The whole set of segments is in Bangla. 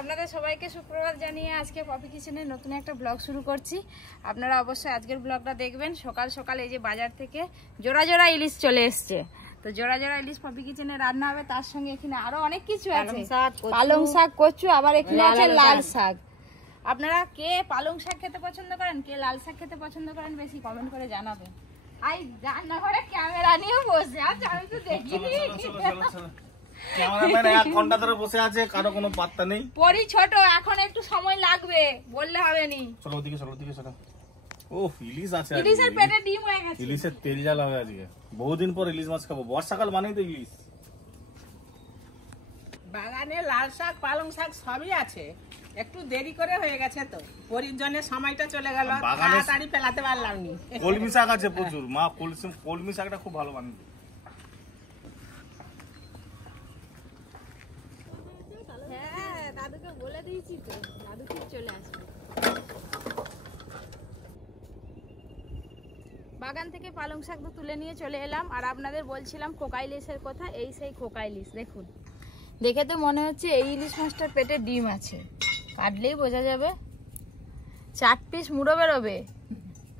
আপনাদের সবাইকে সুপ্রভাত জানিয়ে আজকে পপি কিচেনের নতুন একটা ব্লগ শুরু করছি। আপনারা অবশ্যই আজকের ব্লগটা দেখবেন। সকাল সকাল এই যে বাজার থেকে জোড়া জোড়া ইলিশ চলে এসছে, তো জোড়া জোড়া ইলিশ পপি কিচেনে রান্না হবে। তার সঙ্গে এখানে আরো অনেক কিছু আছে, পালং শাক, কচু, আবার এখানে আছে লাল শাক। আপনারা কে পালং শাক খেতে পছন্দ করেন, কে লাল শাক খেতে পছন্দ করেন, বেশি কমেন্ট করে জানাবেন। আই রান্নাঘরে ক্যামেরা নিয়ে বসে আছে, আমি তো দেখিনি। ক্যামেরাম্যান 1 ঘন্টা ধরে বসে আছে, কারো কোনো পাত্তা নেই। পরি ছোট, এখন একটু সময় লাগবে, বললে হবে নি। চলো ওদিকে চলো, ওদিকে চলো। ও ইলিশ আছে, ইলিশের পেটে ডিম হয়ে গেছে। ইলিশের তেল জ্বালা হয়ে আজকে, বহুদিন পর ইলিশ মাছ খাবো। বর্ষাকাল মানেই তো ইলিশ। বাগানে লাল শাক, পালং শাক সবই আছে, একটু দেরি করে হয়ে গেছে, তো পরির জন্য সময়টা চলে গেল, তাড়াতাড়ি ফেলাতে পারলাম নি। কলমি শাক আছে প্রচুর, মা কলমি শাকটা খুব ভালো বানায়। হ্যাঁ, দাদুকে বলে দিয়েছি তো, দাদু ঠিক চলে আসবে। বাগান থেকে পালং শাক তো তুলে নিয়ে চলে এলাম, আর আপনাদের বলছিলাম খোকা ইলিশের কথা। এই সেই খোকা ইলিশ, দেখুন, দেখে তো মনে হচ্ছে এই ইলিশ মাছটার পেটে ডিম আছে, কাটলেই বোঝা যাবে। 4 পিস মুড়ো বেরোবে।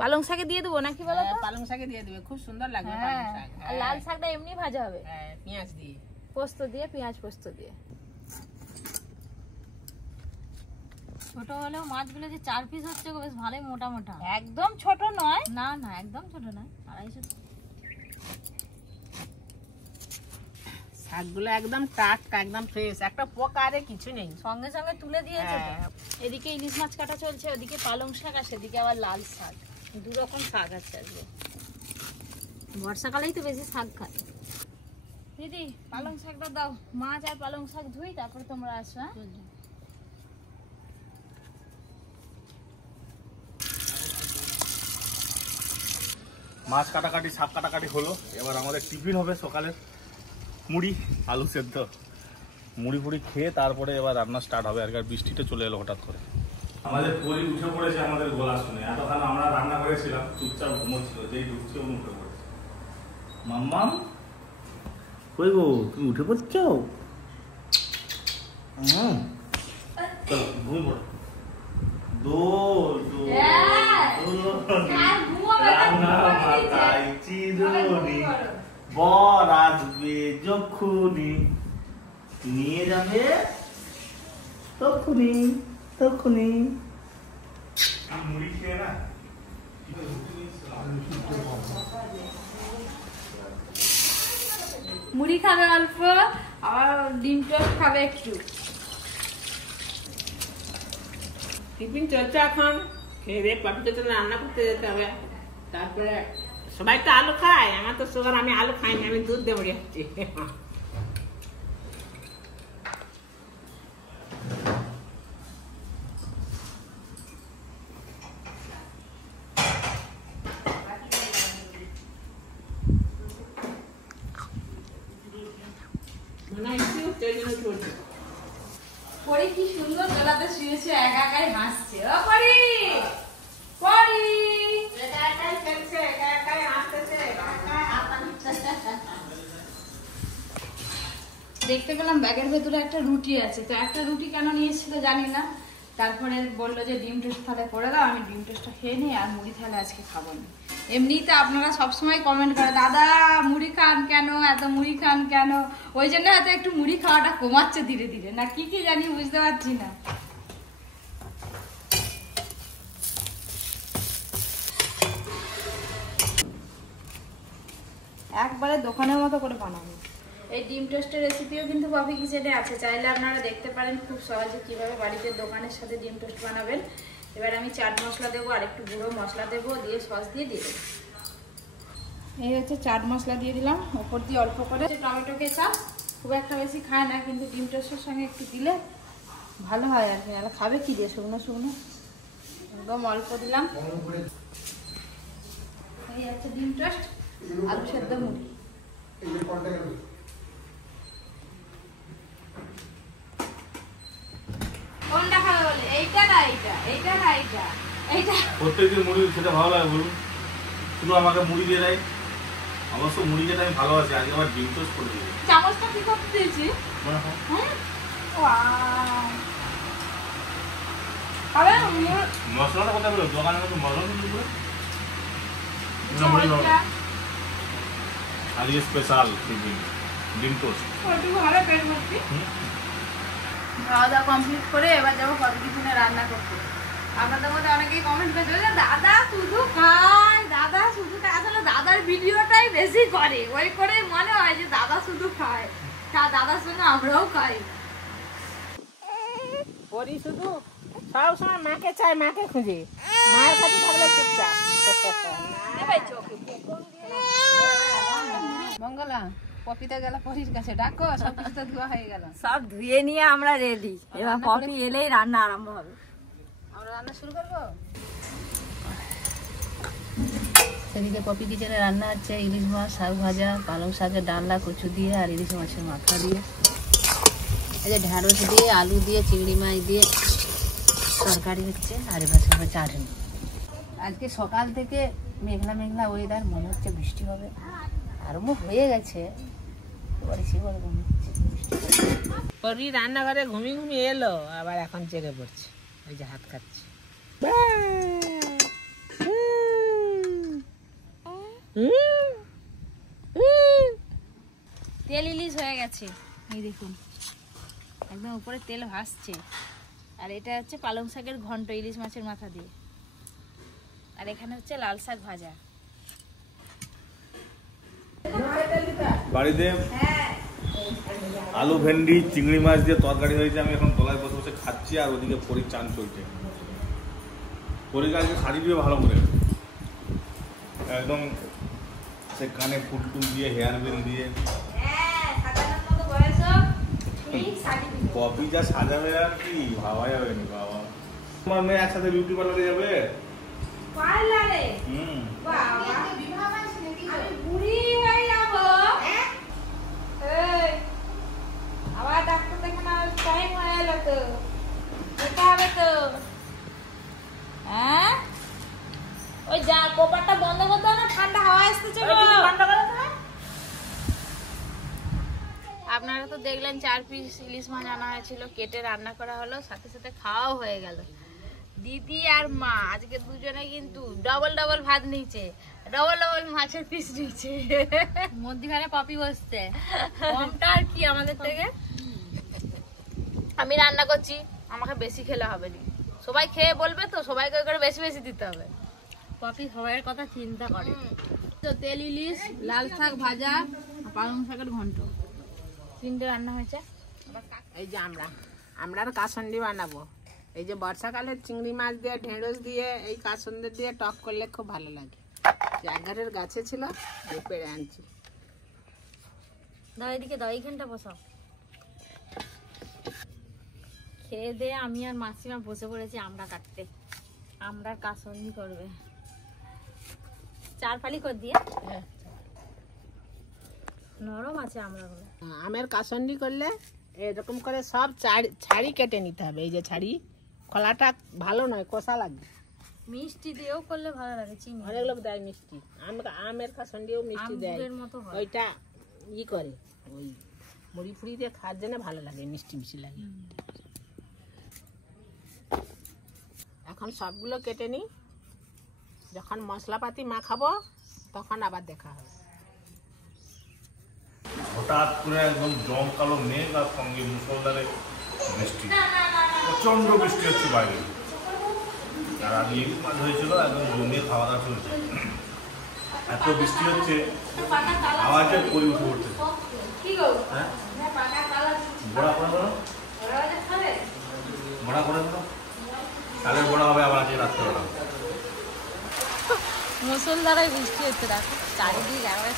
পালং শাকে দিয়ে দেবো নাকি বলো তো? পালং শাকে দিয়ে দিবে, খুব সুন্দর লাগবে পালং শাক। আর লাল শাকটা এমনি ভাজা হবে, পেঁয়াজ দিয়ে, পোস্ত দিয়ে, পেঁয়াজ পোস্ত দিয়ে। ছোট হলেও মাছগুলো যে 4 পিস হচ্ছে বেশ ভালোই মোটা মোটা, একদম ছোট নয়। না না, একদম ছোট নয়, 250। শাকগুলো একদম টাটকা, একদম ফ্রেশ, একটা পোকারে কিছু নেই, সঙ্গে সঙ্গে তুলে দিয়েছে। এদিকে ইলিশ মাছ কাটা চলছে, ওদিকে পালং শাক, আর সেদিকে আবার লাল শাক। 2 রকম শাক আছে আজকে। বর্ষাকালেই তো বেশি শাক খায়। দিদি পালং শাকটা দাও, মাছ আর পালং শাক ধুই, তারপরে তোমরা আসো। মাছ কাটাকাটি, শাক কাটাকাটি হলো। এবার আমাদের টিফিন হবে সকালের, মুড়ি আলু সেদ্ধ। মুড়ি ফুড়ি খেয়ে তারপরে এবার রান্না স্টার্ট হবে। আর বৃষ্টিটা চলে এলো হঠাৎ করে। আমাদের পরি উঠে পড়েছে আমাদের গলা শুনে। এতক্ষণ আমরা রান্না করেছিলাম, চুপচাপ ঘুমোচ্ছিল, যেই ঢুকছে ও উঠে পড়েছে। মাম্মাম কই গো, তুমি উঠে পড়ছো? চলো ঘুমিয়ে পড়ো। দোল দোল রান্না মাথায় চিরুনি, বর আসবে যখনই, নিয়ে যাবে তখনই তখনই। মুড়ি খেয়ে না, মুড়ি খাবে অল্প, আর ডিম টোস্ট খাবে একটু। টিফিন চলছে এখন, খেয়ে দিয়ে পাপিকে তো রান্না করতে যেতে হবে। তারপরে সবাই তো আলু খায়, আমার তো সুগার, আমি আলু খাই না, আমি দুধ দেবো যাচ্ছি। পরি কি সুন্দর দোলাতে শুয়েছে, একা একাই হাসছে। ও পরি, পরি একা একাই খেলছে, একা একাই হাসতেছে, একা একাই হাসা দিচ্ছে। দেখতে পেলাম ব্যাগের ভেতরে একটা রুটি আছে, তো একটা রুটি কেন নিয়েছিল জানি না। তারপরে বললো যে ডিম টোস্ট তাহলে করে দাও, আমি ডিম টোস্টটা খেয়ে নিই, আর মুড়ি তাহলে আজকে খাবো না। এমনিই তো আপনারা সবসময় কমেন্ট করে, দাদা মুড়ি খান কেন, এত মুড়ি খান কেন। ওই জন্য হয়তো একটু মুড়ি খাওয়াটা কমাচ্ছে ধীরে ধীরে, না কি কি জানি, বুঝতে পারছি না। একবারে দোকানের মতো করে বানাবো। এই ডিম টোস্টের রেসিপিও কিন্তু পপি কিচেনে আছে, চাইলে আপনারা দেখতে পারেন খুব সহজে কিভাবে বাড়িতে দোকানের সাথে ডিম টোস্ট বানাবেন। এবার আমি চাট মশলা দেবো, আর একটু গুঁড়ো মশলা দেবো, দিয়ে সস দিয়ে দেবো। এই হচ্ছে চাট মশলা দিয়ে দিলাম, ওপর দিয়ে অল্প করে টমেটো কেচাপ। খুব একটা বেশি খায় না, কিন্তু ডিম টোস্টের সঙ্গে একটু দিলে ভালো হয় আর কি। নাহলে খাবে কি দিয়ে শুকনো শুকনো, একদম অল্প দিলাম। এই হচ্ছে ডিম টোস্ট, আলু সেদ্ধ, মুড়ি। কোনটা খাবে বলে? এইটা না এইটা, এইটা না এইটা, এইটা। প্রত্যেকদিন মুড়ি খেতে ভালো লাগে বলুন, শুধু আমাকে মুড়ি দিয়ে দেয়। অবশ্য মুড়ি খেতে আমি ভালোবাসি, আজকে আবার ডিম টোস্ট করে দিয়েছি। চামচটা কি করতে দিয়েছি? হ্যাঁ, ওয়াও। মশলাটা কোথায় পেলো? দোকানের মতো মশলা কিন্তু পুরো আজকে স্পেশাল টিফিন ডিম টোস্ট। খাওয়া দাওয়া কমপ্লিট করে এবার যাবো কত টিফিনে রান্না করতে। আপনাদের মধ্যে অনেকেই কমেন্ট করেছে দাদা শুধু খায়, দাদা শুধু খায়। আসলে দাদার ভিডিওটাই বেশি করে, ওই করে মনে হয় যে দাদা শুধু খায়। দাদার সঙ্গে আমরাও খাই। পরি শুধু সব সময় মাকে চায়, মাকে খুঁজে, মায়ের কাছে থাকলে চুপচাপ। মঙ্গলা পপিতা গেল পরির কাছে, ডাকো। সব কিছু তো ধোয়া হয়ে গেল, সব ধুয়ে নিয়ে আমরা রেডি। এবার পপি এলেই রান্না আরম্ভ হবে। আমরা রান্না শুরু করবো। সেদিকে পপি কিচেনে রান্না হচ্ছে ইলিশ মাছ, শাক ভাজা, পালং শাকের ডালনা, কচু দিয়ে আর ইলিশ মাছের মাথা দিয়ে, এই যে ঢ্যাঁড়স দিয়ে, আলু দিয়ে, চিংড়ি মাছ দিয়ে তরকারি হচ্ছে, আর এবার সঙ্গে চাটনি। আজকে সকাল থেকে মেঘলা মেঘলা ওয়েদার, মনে হচ্ছে বৃষ্টি হবে। আরম্ভ হয়ে গেছে, এবারে সেবারে মনে হচ্ছে পরি রান্নাঘরে ঘুমিয়ে ঘুমিয়ে এলো, আবার এখন জেগে পড়ছে, ওই যে হাত খাচ্ছে। তেল ইলিশ হয়ে গেছে, এই দেখুন একদম উপরে তেল ভাসছে। আর এটা হচ্ছে পালং শাকের ঘন্ট ইলিশ মাছের মাথা দিয়ে। আর এখানে হচ্ছে লাল শাক ভাজা। বাড়িতে আলু ভেন্ডি চিংড়ি মাছ দিয়ে তরকারি হয়েছে। আমি এখন তলায় বসে বসে খাচ্ছি, আর ওদিকে পরীর চান চলছে। পরীকে আজকে সাজিয়ে দিয়ে ভালো করে একদম সে কানে ফুটফুট দিয়ে, হেয়ার বেল দিয়ে, কপি যা সাজাবে আর কি ভাবা যাবে নি বাবা। তোমার মেয়ে একসাথে বিউটি পার্লারে যাবে। আবার ডাক্তার দেখানোর টাইম হয়ে গেল তো, যেতে হবে তো। হ্যাঁ ওই যা কোপারটা বন্ধ করতে না, ঠান্ডা হাওয়া আসতেছে। আপনারা তো দেখলেন 4 পিস ইলিশ মাছ আনা হয়েছিল, কেটে রান্না করা হলো, সাথে সাথে খাওয়াও হয়ে গেল। দিদি আর মা আজকে দুজনে কিন্তু ডবল ডবল ভাত নিয়েছে, ডবল ডবল মাছের পিস নিয়েছে। মধ্যখানে পপি বসছে, কমটা আর কি আমাদের থেকে। আমি রান্না করছি, আমাকে বেশি খেলে হবে না। সবাই খেয়ে বলবে তো, সবাইকে করে বেশি বেশি দিতে হবে। পপি সবাইয়ের কথা চিন্তা করে। তো তেল ইলিশ, লাল শাক ভাজা, পালং শাকের ঘন্ট, 3টে রান্না হয়েছে। এই যে আমরা কাসন্দি বানাবো। এই যে বর্ষাকালের চিংড়ি মাছ দিয়ে, ঢেঁড়স দিয়ে, এই কাসন্দি দিয়ে টক করলে খুব ভালো লাগে। জাগারের গাছে ছিল, পেড়ে আনছি। দাও এদিকে, দাও এইখানটা বসাও। খেয়ে দিয়ে আমি আর মাসিমা বসে পড়েছি আমরা কাটতে। আমরা কাসন্দি করবে, 4 ফালি করে দিয়ে। নরম আছে আমরাগুলো। আমের কাসন্দি করলে এরকম করে সব ছাড়ি কেটে নিতে হবে। এই যে ছাড়ি, খোলাটা ভালো নয়, কষা লাগবে। মিষ্টি দিয়েও করলে ভালো লাগে, চিনি অনেক লোক দেয় মিষ্টি। আমের কাসন্দিও মিষ্টি দেয়, ওইটা করে ওই মুড়ি ফুড়ি দিয়ে খাওয়ার জন্য ভালো লাগে, মিষ্টি মিষ্টি লাগে। এখন সবগুলো কেটে নিই, যখন মশলাপাতি মাখাবো তখন আবার দেখা হবে। হঠাৎ করে একদম জমকালো মেঘ আর সঙ্গে মুষলধারে বৃষ্টি, প্রচন্ড বৃষ্টি হচ্ছে বাইরে। আর আগে ইলিশ মাছ হয়েছিল, একদম জমিয়ে খাওয়া দাওয়া চলছে। এত বৃষ্টি হচ্ছে, আওয়াজে পরি উঠে উঠছে। হ্যাঁ বড়া করে বলো, বড়া করে বলো, কালের বড়া হবে আবার আজকে রাত্রেবেলা। মুষলধারায় বৃষ্টি হচ্ছে, দেখো চারিদিক একবারে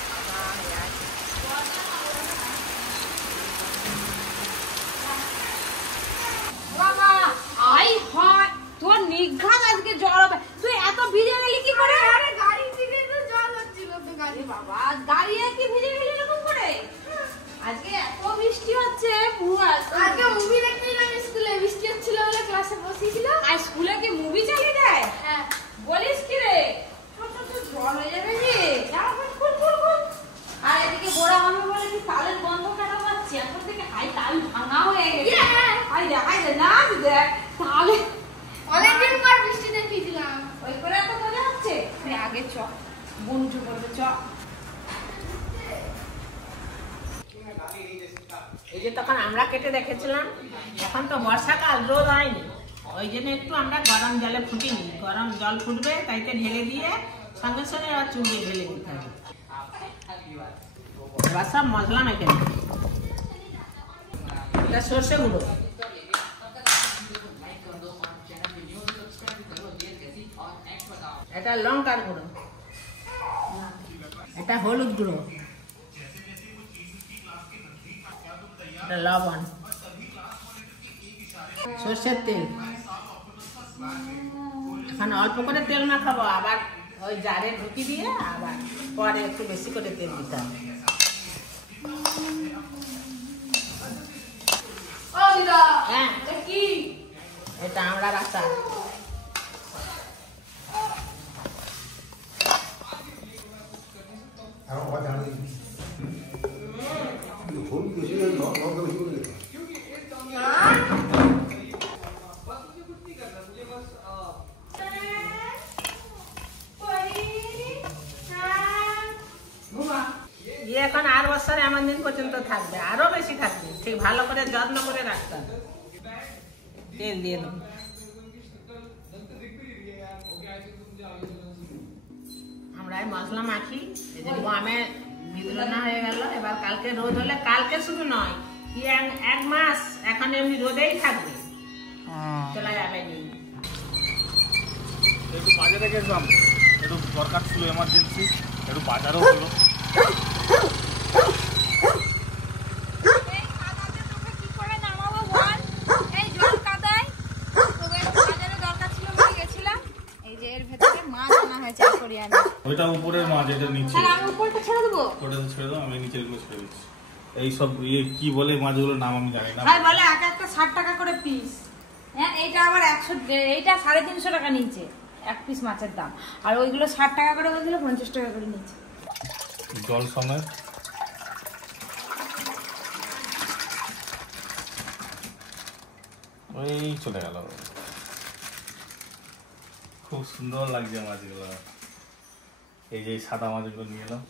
তোর নিঘাত আজকে জ্বর হবে। তুই এত ভিজে গেলি কি করে? আরে গাড়ি থেকে তো জল হচ্ছিল তো, গাড়ি বাবা গাড়ি কি ভিজে গেলি এরকম করে? আজকে এত বৃষ্টি হচ্ছে, আজকে মুভি দেখতে গেলাম স্কুলে, বৃষ্টি হচ্ছিল বলে ক্লাসে বসেছিল। আর স্কুলে কি মুভি চালিয়ে দেয়? হ্যাঁ বলিস কি রে, জল হয়ে যাবে রে। আর এদিকে বড়া হবে বলে কি তালের গন্ধ কাটা পাচ্ছি, এখন থেকে হাই তাল ভাঙা হয়ে গেছে। হাই রে নাচ দেখ, তালে অনেক যে তখন আমরা কেটে রেখেছিলাম, এখন তো বর্ষাকাল, রোদ হয়নি, ওই জন্য একটু আমরা গরম জলে ফুটিনি, গরম জল ফুটবে তাইতে ঢেলে দিয়ে সঙ্গে সঙ্গে আবার চুল দিয়ে ঢেলে দিতে হবে। এবার সব মশলা মেখে নেব। এটা সর্ষে গুঁড়ো, এটা লঙ্কার গুঁড়ো, এটা হলুদ গুঁড়ো, এটা লবণ, সর্ষের তেল। এখানে অল্প করে তেল মাখাবো, আবার ওই জারে ঢুকি দিয়ে আবার পরে একটু বেশি করে তেল দিতে হবে। হ্যাঁ, এটা আমরা রাস্তা এখন 8 বছর এমন দিন পর্যন্ত থাকবে, আরো বেশি থাকবে। ঠিক ভালো করে যত্ন করে রাখতে হবে। তেল দিয়ে দেবো। আমরা এই মশলা মাখি, গমে বিদ্রোনা হয়ে গেল। এবার কালকে রোদ হলে, কালকে শুধু নয়, 1 মাস এখন এমনি রোদেই থাকবে, চলে যাবে। একটু বাজারে গেছিলাম, একটু দরকার ছিল এমার্জেন্সি, একটু বাজারও হলো। ওইটা উপরের মাছ, এটা নিচে। উপরটা ছেড়ে দেবো, ওটা ছেড়ে দাও, আমি নিচের গুলো ছেড়ে দিচ্ছি। এই সব কি বলে মাছগুলোর নাম আমি জানি না। ভাই বলে এক একটা 60 টাকা করে পিস। হ্যাঁ, এইটা আবার 100, এইটা 350 টাকা নিচে এক পিস মাছের দাম। আর ওইগুলো 60 টাকা করে বলছিল, 50 টাকা করে নিচে। জল সমেত ওই চলে গেল। খুব সুন্দর লাগছে মাছগুলো। এই যে সাদা মাছগুলো নিয়ে এলাম।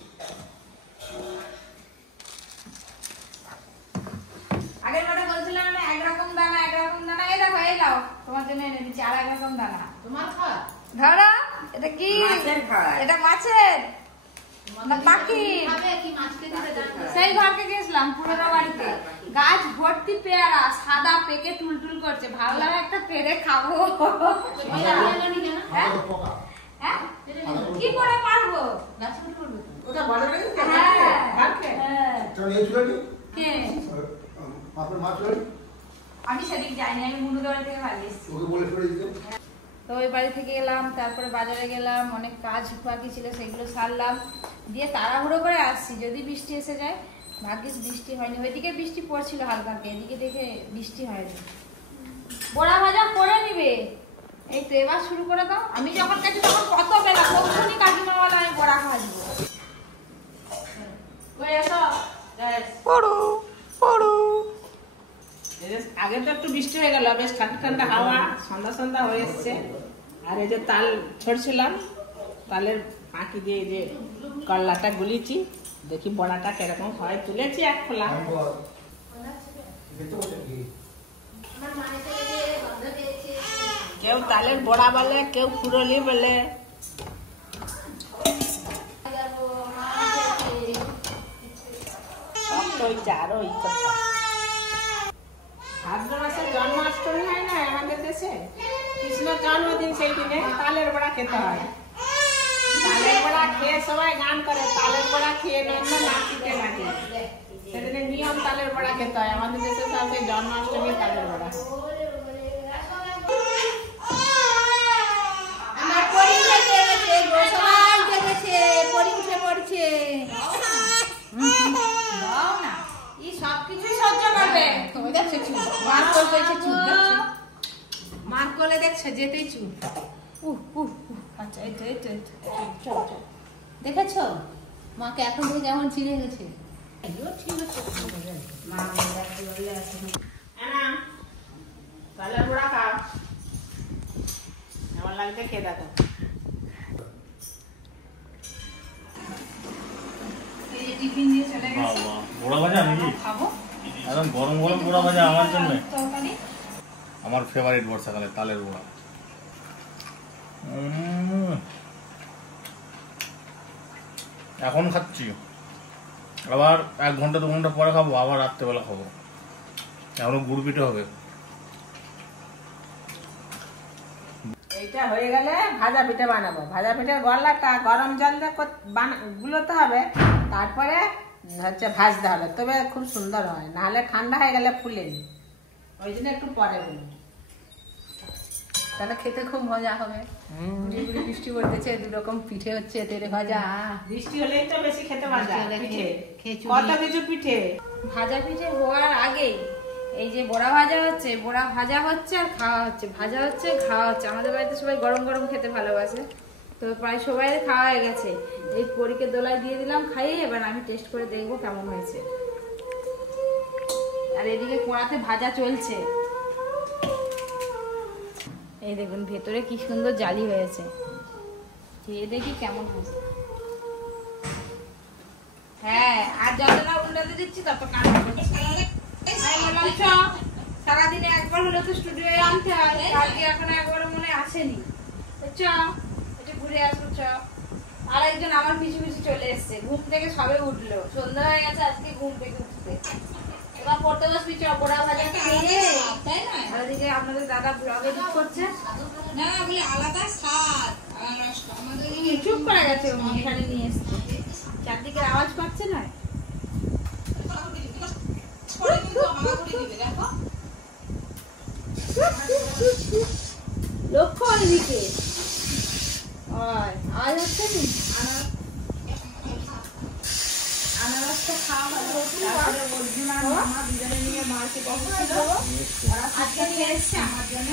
আগের বারে বলছিলাম না একরকম দানা, একরকম দানা। এই দেখো, এই নাও, তোমার জন্য এনে দিচ্ছি আর একরকম দানা। তোমার খাওয়া ধরো, এটা কি? এটা মাছের না পাখি? সেই ঘরকে গেছিলাম পুরোনো বাড়িতে, গাছ ভর্তি পেয়ারা, সাদা পেকে টুলটুল করছে। ভাবলাম একটা পেরে খাবো। হ্যাঁ, কি করে পারবো? ওটা বড় হয়ে গেছে। আমি সেদিক যাইনি, আমি মুনুদের বাড়ি থেকে ভালো এসেছি। তো ওই বাড়ি থেকে এলাম, তারপরে বাজারে গেলাম, অনেক কাজ বাকি ছিল সেগুলো সারলাম, দিয়ে তাড়াহুড়ো করে আসছি যদি বৃষ্টি এসে যায়। ভাগ্যিস বৃষ্টি হয়নি, ওইদিকে বৃষ্টি পড়ছিল হালকা, এদিকে দেখে বৃষ্টি হয়নি। বড়া ভাজা করে নিবে, এই তো এবার শুরু করে দাও। আমি যখন কাটি তখন কত বেলা, কখনই কাকিমা বলে আমি বড়া ভাজবো। আগে তো একটু বৃষ্টি হয়ে গেল, বেশ ঠান্ডা ঠান্ডা হাওয়া, সন্ধ্যা সন্ধ্যা হয়ে এসছে। আর এই যে তাল ছড়ছিলাম, তালের পাখি দিয়ে যে করলাটা গুলিছি, দেখি বড়াটা কিরকম হয়। তুলেছি এক খোলা। কেউ তালের বড়া বলে, কেউ ফুরলি বলে। ভাদ্র মাসে জন্মাষ্টমী হয় না আমাদের দেশে, কৃষ্ণ জন্মদিন, সেই দিনে তালের বড়া খেতে হয়। তালের বড়া খেয়ে সবাই গান করে, তালের বড়া খেয়ে নন্দ নাচিতে লাগে। সেদিনে নিয়ম তালের বড়া খেতে হয় আমাদের দেশে, সব জন্মাষ্টমী তালের বড়া। দেখেছো মাকে এখন থেকে কেমন চিনে গেছে। তালের বড়া খাও, এমন লাগছে খেয়ে দেখো। টিফিন দিয়ে চলে গেছে। বড়া ভাজা নাকি? খাবো একদম গরম আমার ফেভারিট বর্ষাকালে তালের বড়া। এখন খাচ্ছি, আবার 1 ঘন্টা 2 ঘন্টা পরে খাবো, আবার রাত্রেবেলা খাবো। এখনো গুড় পিঠে হবে। এইটা হয়ে গেলে ভাজা পিঠে বানাবো। ভাজা পিঠের গলাটা গরম জল দিয়ে গুলোতে হবে, তারপরে হচ্ছে ভাজতে হবে, তবে খুব সুন্দর হয়, নাহলে ঠান্ডা হয়ে গেলে ফুলেনি। ওই জন্য একটু পরে বলি, তাহলে খেতে খুব মজা হবে। বৃষ্টি পড়তেছে, 2 রকম পিঠে হচ্ছে, তেলে ভাজা। বৃষ্টি হলেই তো বেশি খেতে মজা। পিঠে খিচুড়ি, কত কিছু পিঠে। ভাজা পিঠে হওয়ার আগেই এই যে বড়া ভাজা হচ্ছে, বড়া ভাজা হচ্ছে আর খাওয়া হচ্ছে, ভাজা হচ্ছে খাওয়া হচ্ছে। আমাদের বাড়িতে সবাই গরম গরম খেতে ভালোবাসে, তো প্রায় সবাই খাওয়া হয়ে গেছে। এই পরীকে দোলায় দিয়ে দিলাম খাইয়ে, এবার আমি টেস্ট করে দেখবো কেমন হয়েছে। আর এদিকে কড়াতে ভাজা চলছে, এই দেখুন ভেতরে কি সুন্দর জালি হয়েছে। খেয়ে দেখি কেমন হয়েছে। হ্যাঁ, আর যত না উল্টাতে দিচ্ছি তত কান্না করছে। সারাদিনে একবার হলে তো স্টুডিও আনতে হয়, কালকে এখন একবার মনে আসেনি। চ একটু ঘুরে আসবো চ। আর একজন আমার পিছু পিছু চলে এসছে, ঘুম থেকে সবে উঠলো, সন্ধ্যা হয়ে গেছে আজকে ঘুম থেকে উঠতে। এবার পড়তে বসবি চ, বড়া ভাজা খেয়ে। আর এদিকে আপনাদের দাদা ব্লগে এডিট করছে। না বলে আলাদা স্বাদ, চুপ করে গেছে, এখানে নিয়ে এসছে, চারদিকে আওয়াজ পাচ্ছে না। লক্ষ্য এদিকে আওয়াজ হচ্ছে নি। আনারসটা খাওয়া হলো, তারপরে অর্জুন আর মামা দুজনে নিয়ে মার্কেটে এসেছিল, ওরা আজকে নিয়ে এসছে আমার জন্য।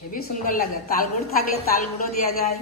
হেবি সুন্দর লাগে, তাল গুড় থাকলে তাল গুঁড়ো দেওয়া যায়।